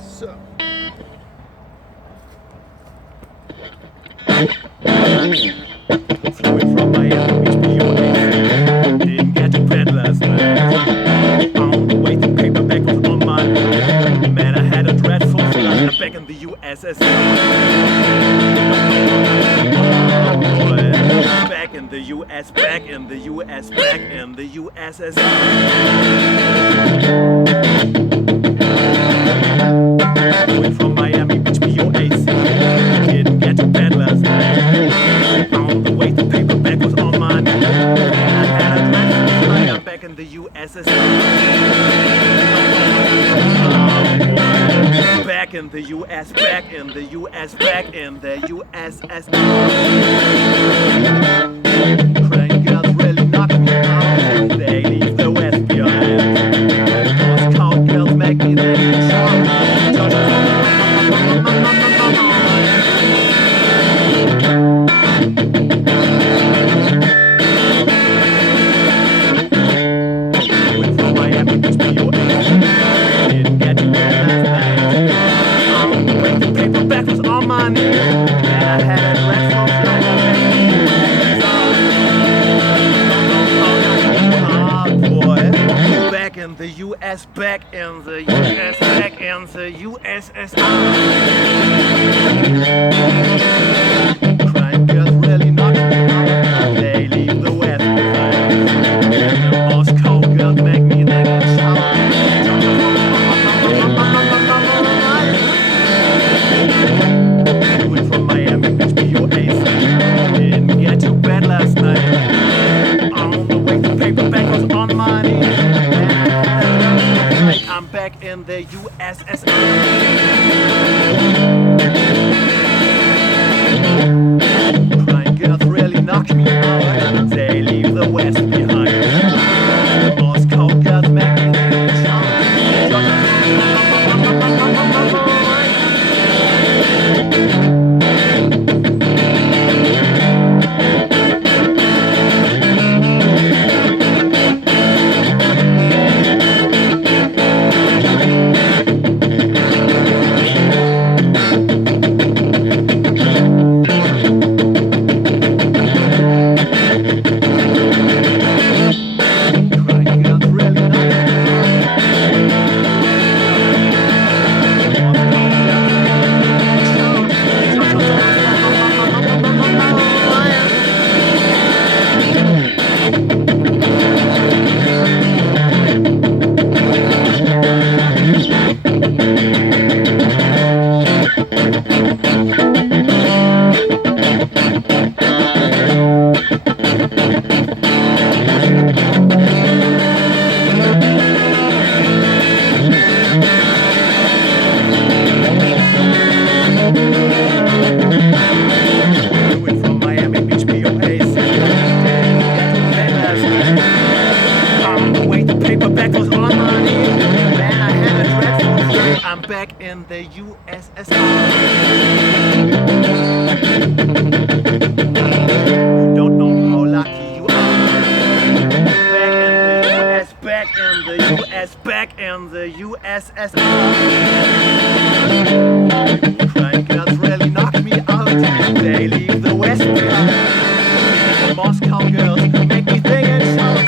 So. Flew in from Miami Beach, BOA. Didn't get to bed last night. On the way, the paperback was on my mind. Man, I had a dreadful flight. I'm back in the USSR. Oh boy, back in the US, back in the US, back in the USSR. Flew in from Miami Beach, BOAC. Didn't get to bed last night. On the way, the paperback was on my knee. And I had a dreadful flight. I'm back in the USSR. Back in the US, back in the US, back in the USSR. Crank girls really knock me out. They leave the West behind. And those cowgirls make me their the US, back in the US, back in the USSR. Crime girls really knock me out. They leave the West behind. And the Moscow girls make me their shout. Flew from Miami Beach, BOAC. Didn't get to bed last night. On the way, the paperback was on my knee. I'm back in the USSR. Crying girls really knock me out. They leave the West behind. The Moscow girls make me back in the USSR. You don't know how lucky you are. Back in the US, back in the US, back in the USSR. Crying girls really knock me out. They leave the West behind. The Moscow girls make me think and shout.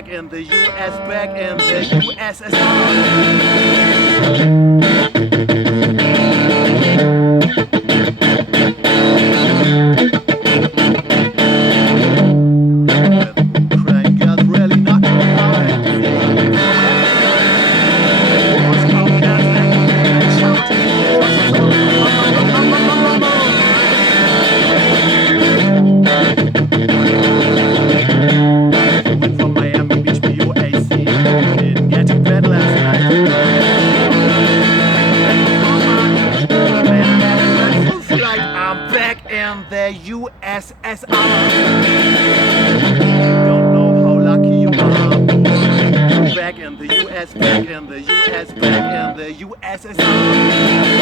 back in the US, back in the USSR. Crying girls really not from Miami Beach, BUAC. Didn't get to bed last night. Flight, I'm back in the USSR. Don't know how lucky you are, boy. Back in the US, back in the US, back in the USSR.